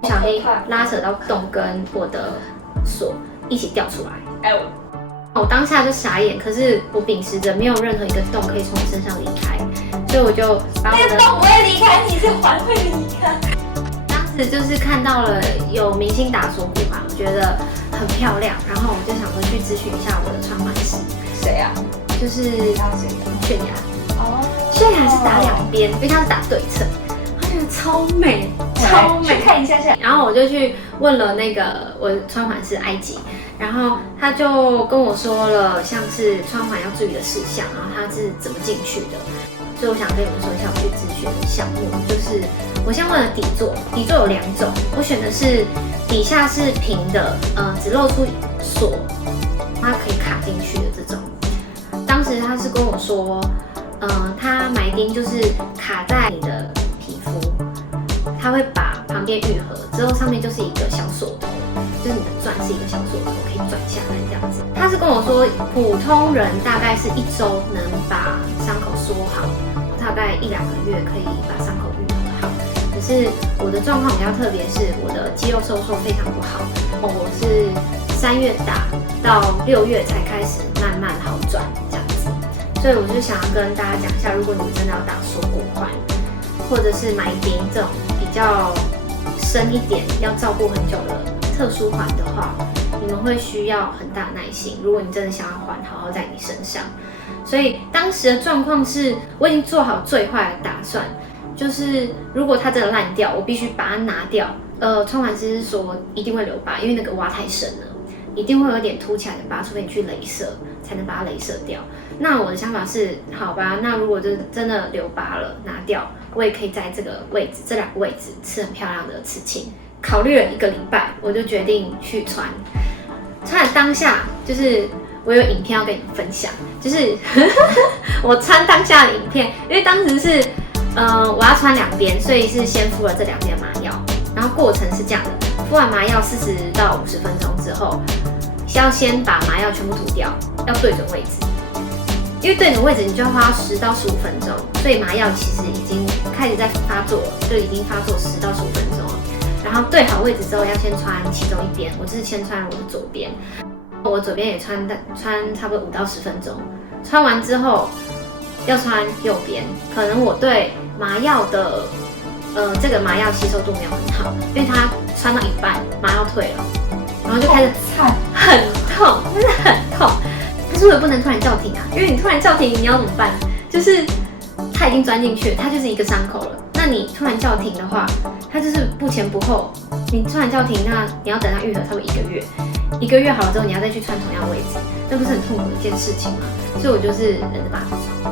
不小心拉扯到洞跟我的锁一起掉出来。哎呦！我当下就傻眼，可是我秉持着没有任何一个洞可以从我身上离开，所以我就把我的那个洞不会离开你，是环会离开。当时就是看到了有明星打锁骨嘛，我觉得很漂亮，然后我就想说去咨询一下我的穿环师。谁啊？就是泫雅。哦，泫雅是打两边，因为它是打对称，我觉得超美，超美。去看一下下。然后我就去问了那个我穿环师埃及，然后他就跟我说了像是穿环要注意的事项，然后他是怎么进去的。所以我想跟你们说一下我去咨询的项目，就是我先问了底座，底座有2种，我选的是底下是平的，只露出锁，它可以卡进去的这种。当时他是跟我说，他埋钉就是卡在你的皮肤，他会把旁边愈合之后，上面就是一个小锁头，就是你的钻是一个小锁头，可以转下来这样子。他是跟我说，普通人大概是1周能把伤口缩好，大概1-2个月可以把伤口愈合好。可是我的状况比较特别，是我的肌肉收缩非常不好，我是3月打到6月才开始慢慢好转这样子。所以我就想要跟大家讲一下，如果你们真的要打锁骨环，或者是埋钉这种比较深一点、要照顾很久的特殊环的话，你们会需要很大耐心。如果你真的想要环好好在你身上，所以当时的状况是，我已经做好最坏的打算，就是如果它真的烂掉，我必须把它拿掉。穿环师是说一定会留疤，因为那个挖太深了，一定会有点凸起来的疤，除非你去雷射才能把它雷射掉。那我的想法是，好吧，那如果真的留疤了，拿掉，我也可以在这个位置、这2个位置刺很漂亮的刺青。考虑了1个礼拜，我就决定去穿。穿的当下，就是我有影片要跟你们分享，就是我穿当下的影片，因为当时是我要穿2边，所以是先敷了这2边麻药，然后过程是这样的：敷完麻药40到50分钟之后，要先把麻药全部涂掉，要对准位置。因为对准位置，你就要花10到15分钟，所以麻药其实已经开始在发作了，就已经发作10到15分钟了。然后对好位置之后，要先穿其中1边，我就是先穿我的左边，我左边也穿差不多5到10分钟。穿完之后要穿右边，可能我对麻药的这个麻药吸收度没有很好，因为它穿到一半麻药退了，然后就开始很痛，真的很痛。可是我也不能突然叫停啊，因为你突然叫停，你要怎么办？就是它已经钻进去，它就是一个伤口了。那你突然叫停的话，它就是不前不后。你突然叫停，那你要等它愈合差不多1个月。1个月好了之后，你要再去穿同样的位置，那不是很痛苦的一件事情吗？所以我就是忍着把它穿。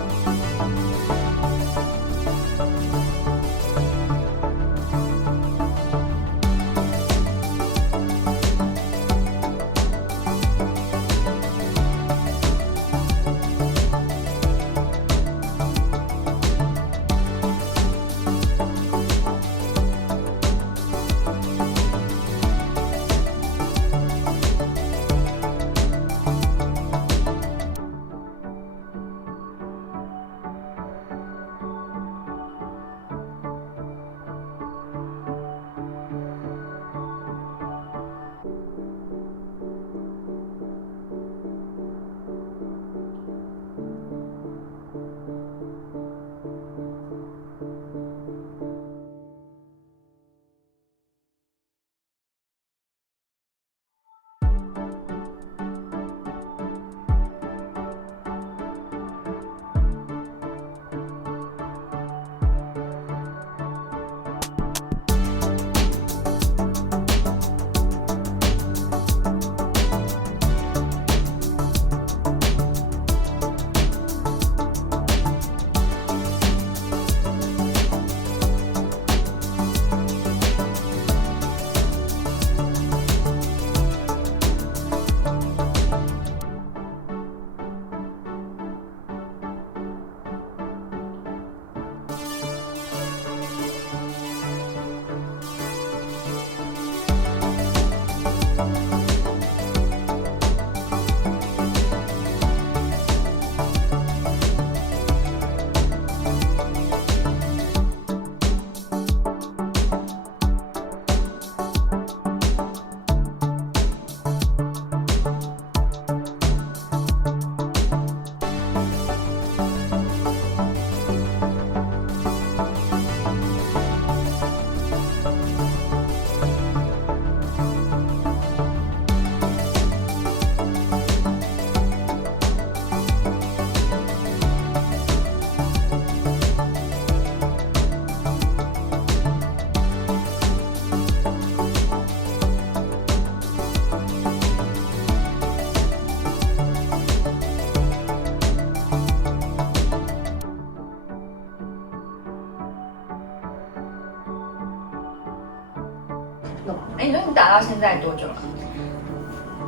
打到现在多久了？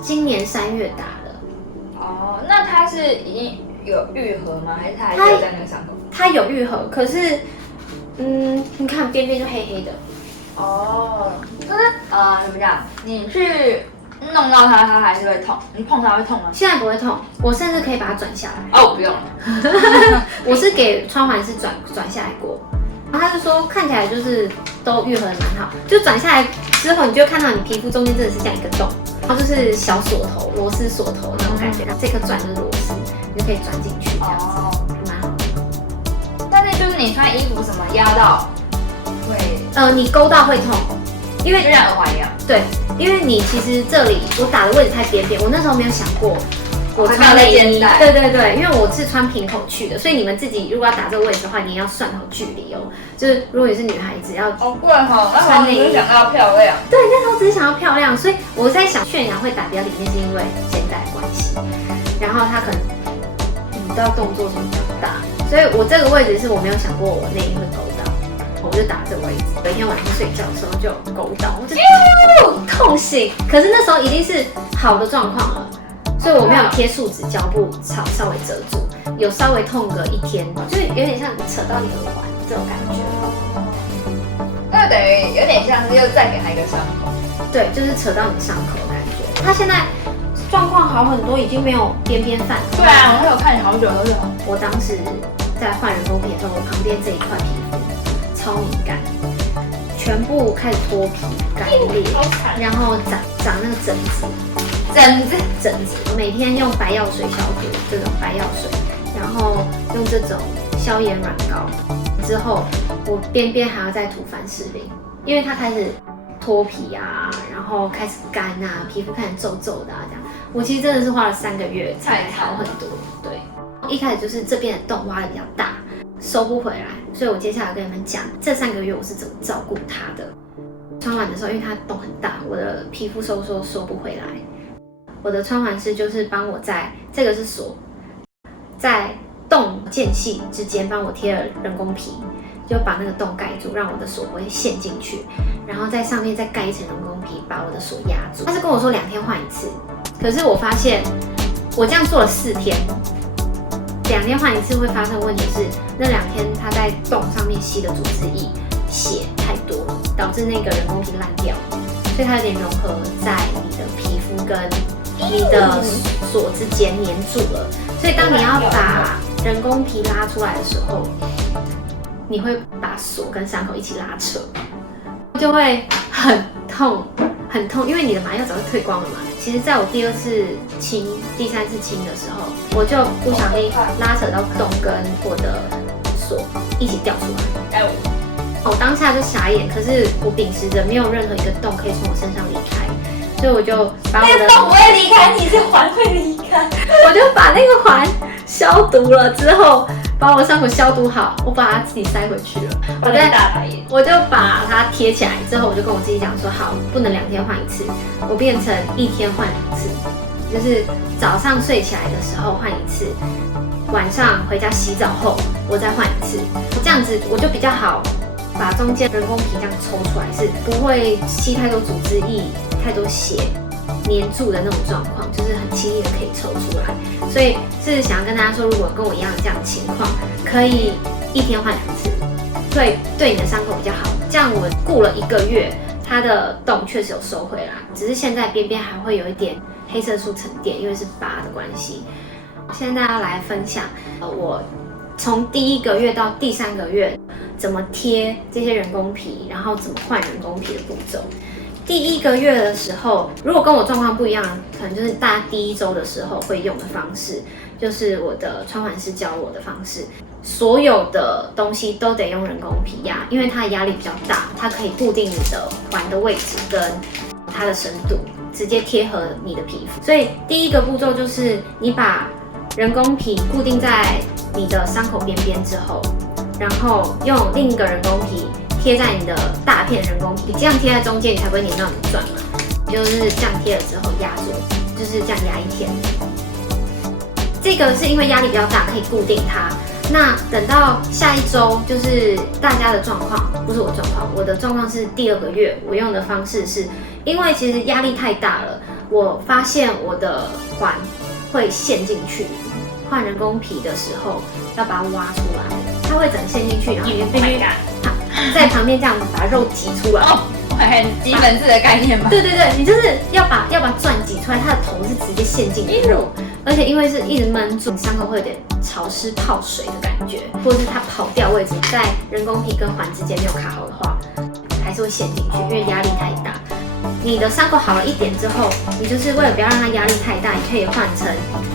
今年3月打的。哦，那它是已经有愈合吗？还是它还留在那个伤口？它有愈合，可是，你看边边就黑黑的。哦，可是怎么讲？你去弄到它，它还是会痛。你碰它会痛吗？现在不会痛，我甚至可以把它转下来。哦，不用了。我是给穿环师转下来过，然后他就说看起来就是都愈合的蛮好，就转下来之后，你就看到你皮肤中间真的是这样一个洞，然后就是小锁头、螺丝锁头那种感觉，然后这颗钻就是螺丝，你就可以转进去这样子，蛮好的。但是就是你穿衣服什么压到会，你勾到会痛，因为就像耳环一样。对，因为你其实这里我打的位置太边边，我那时候没有想过。我穿内衣，对对对，因为我是穿平口去的，所以你们自己如果要打这个位置的话，你也要算好距离哦。就是如果你是女孩子，要哦，对哈，那时候只是想要漂亮。对，那时候只是想要漂亮，所以我在想泫雅会打比较里面是因为肩带的关系，然后她可能舞蹈动作什么比较大，所以我这个位置是我没有想过我内衣会勾到，我就打这个位置。有一天晚上睡觉的时候就勾到，我就痛醒，可是那时候已经是好的状况了。所以我没有贴树脂胶布稍微遮住，有稍微痛个1天，就是有点像扯到你耳环这种感觉。那等于有点像是又再给他一个伤口。对，就是扯到你伤口的感觉。他现在状况好很多，已经没有边边泛红。对啊，我有看你好久都是红。我当时在换人工皮的时候，我旁边这一块皮肤超敏感，全部开始脱皮、干裂，然后长那个疹子。疹子，每天用白药水消毒，这种白药水，然后用这种消炎软膏，之后我边边还要再涂凡士林，因为它开始脱皮啊，然后开始干啊，皮肤开始皱皱的啊，这样。我其实真的是花了3个月才好很多。对，一开始就是这边的洞挖的比较大，收不回来，所以我接下来跟你们讲这3个月我是怎么照顾它的。穿完的时候，因为它洞很大，我的皮肤收不回来。我的穿环师就是帮我在这个是锁，在洞间隙之间帮我贴了人工皮，就把那个洞盖住，让我的锁不会陷进去，然后在上面再盖一层人工皮，把我的锁压住。他是跟我说2天换1次，可是我发现我这样做了4天，2天换1次会发生的问题是，那2天它在洞上面吸的组织液血太多，导致那个人工皮烂掉，所以它有点融合在你的皮肤跟你的锁之间粘住了，所以当你要把人工皮拉出来的时候，你会把锁跟伤口一起拉扯，就会很痛很痛，因为你的麻药早就退光了嘛。其实在我第2次清、第3次清的时候，我就不小心拉扯到洞跟我的锁一起掉出来。我当下就傻眼，可是我秉持着没有任何一个洞可以从我身上离开。所以我就把我的洞不会离开你，是环会离开。我就把那个环消毒了之后，把我伤口消毒好，我把它自己塞回去了。我就把它贴起来之后，我就跟我自己讲说，好，不能2天换1次，我变成1天换2次，就是早上睡起来的时候换1次，晚上回家洗澡后我再换1次，这样子我就比较好把中间人工皮这样抽出来，是不会吸太多组织液。太多血黏住的那种状况，就是很轻易的可以抽出来，所以是想要跟大家说，如果跟我一样这样的情况，可以1天换2次，会对你的伤口比较好。这样我顾了1个月，它的洞确实有收回来，只是现在边边还会有一点黑色素沉淀，因为是疤的关系。现在要来分享我从第1个月到第3个月怎么贴这些人工皮，然后怎么换人工皮的步骤。第1个月的时候，如果跟我状况不一样，可能就是大家第1周的时候会用的方式，就是我的穿环师教我的方式。所有的东西都得用人工皮压，因为它的压力比较大，它可以固定你的环的位置跟它的深度，直接贴合你的皮肤。所以第1个步骤就是你把人工皮固定在你的伤口边边之后，然后用另一个人工皮贴在你的大片人工皮，这样贴在中间，你才不会粘到你的钻嘛。就是这样贴了之后压住，就是这样压1天。这个是因为压力比较大，可以固定它，那等到下一周，就是大家的状况，不是我状况，我的状况是第2个月，我用的方式是，因为其实压力太大了，我发现我的环会陷进去。换人工皮的时候，要把它挖出来，它会整个陷进去，然后你就必须在旁边这样子把肉挤出来。哦，很基本式的概念吧？对对对，你就是要把钻挤出来，它的头是直接陷进肉，而且因为是一直闷住，伤口会有点潮湿泡水的感觉，或者是它跑掉位置在人工皮跟环之间没有卡好的话，还是会陷进去，因为压力太大。你的伤口好了一点之后，你就是为了不要让它压力太大，你可以换成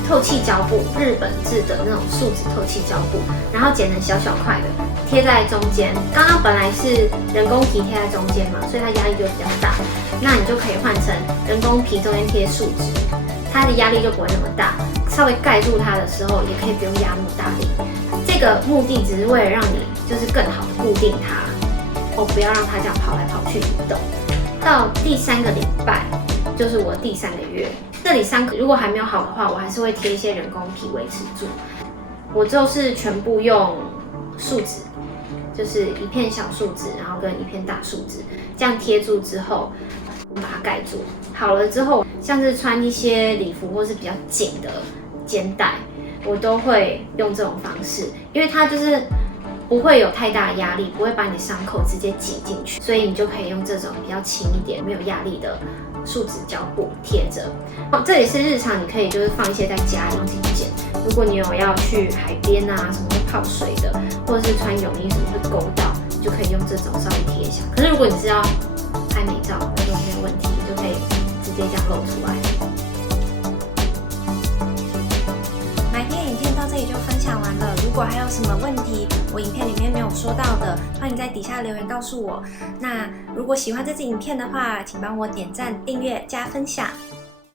透气胶布，日本制的那种树脂透气胶布，然后剪成小小块的，贴在中间。刚刚本来是人工皮贴在中间嘛，所以它压力就比较大。那你就可以换成人工皮中间贴树脂，它的压力就不会那么大。稍微盖住它的时候，也可以不用压那么大力。这个目的只是为了让你就是更好的固定它，不要让它这样跑来跑去移动。到第3个礼拜，就是我第3个月，这里伤口如果还没有好的话，我还是会贴一些人工皮维持住。我就是全部用树脂，就是一片小树脂，然后跟一片大树脂，这样贴住之后，把它盖住。好了之后，像是穿一些礼服或是比较紧的肩带，我都会用这种方式，因为它就是不会有太大的压力，不会把你的伤口直接挤进去，所以你就可以用这种比较轻一点、没有压力的树脂胶布贴着。这也是日常你可以就是放一些在家里用自己剪。如果你有要去海边啊，什么会泡水的，或者是穿泳衣什么会勾到，你就可以用这种稍微贴一下。可是如果你是要拍美照，那就没有问题，你就可以直接这样露出来。到这里就分享完了。如果还有什么问题，我影片里面没有说到的，欢迎在底下留言告诉我。那如果喜欢这支影片的话，请帮我点赞、订阅、加分享。